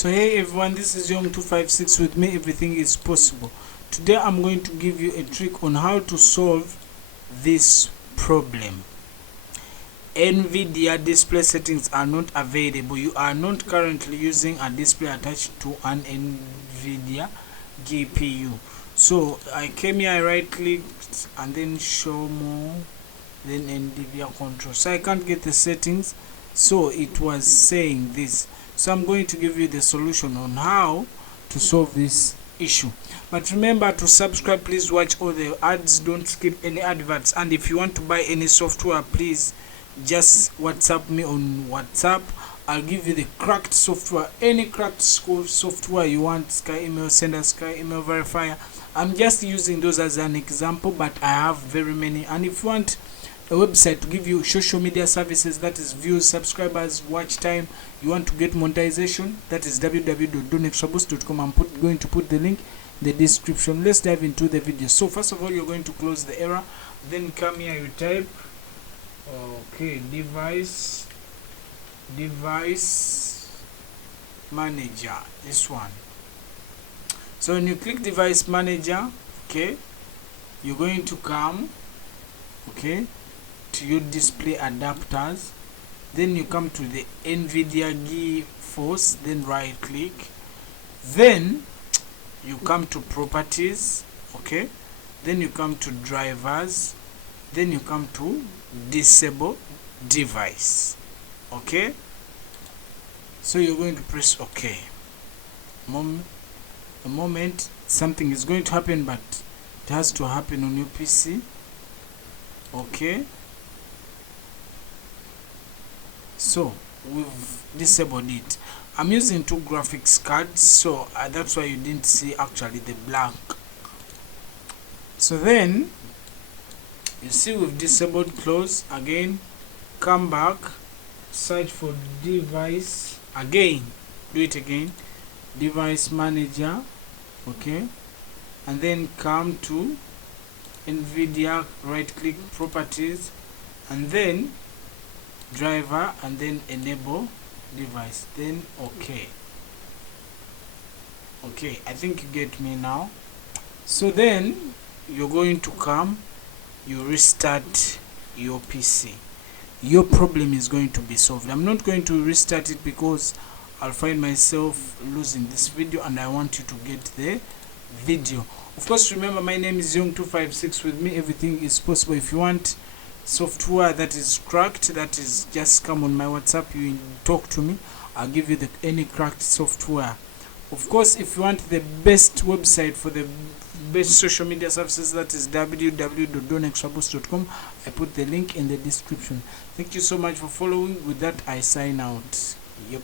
So hey everyone, this is Young256. With me everything is possible. Today I'm going to give you a trick on how to solve this problem. NVIDIA display settings are not available. You are not currently using a display attached to an NVIDIA GPU. So I came here, I right clicked and then show more, then NVIDIA control. So I can't get the settings, so it was saying this. So I'm going to give you the solution on how to solve this issue. But remember to subscribe. Please watch all the ads, don't skip any adverts. And if you want to buy any software, please just WhatsApp me on WhatsApp. I'll give you the cracked software, any cracked school software you want. Sky Email Sender, Sky Email Verifier. I'm just using those as an example, but I have very many. And if you want a website to give you social media services, that is views, subscribers, watch time, you want to get monetization, that is www.donextraboost.com. I'm going to put the link in the description. Let's dive into the video. So first of all, you're going to close the error, then come here, you type device manager, this one. So when you click device manager, you're going to come to your display adapters, then you come to the NVIDIA GeForce, then right click, then you come to properties, then you come to drivers, then you come to disable device. So you're going to press OK. A moment, something is going to happen, but it has to happen on your PC. So we've disabled it. I'm using two graphics cards, so that's why you didn't see actually the black. So then you see we've disabled. Close again, come back, search for device again, do it again, device manager, and then come to NVIDIA, right click, properties, and then driver, and then enable device, then I think you get me now. So then you're going to come, you restart your PC, your problem is going to be solved. I'm not going to restart it because I'll find myself losing this video, and I want you to get the video. Of course, remember my name is Young256. With me everything is possible. If you want software that is cracked, that is, just come on my WhatsApp, you talk to me, I'll give you any cracked software. Of course, if you want the best website for the best social media services, that is www.donextraboost.com. I put the link in the description. Thank you so much for following. With that, I sign out. Yep.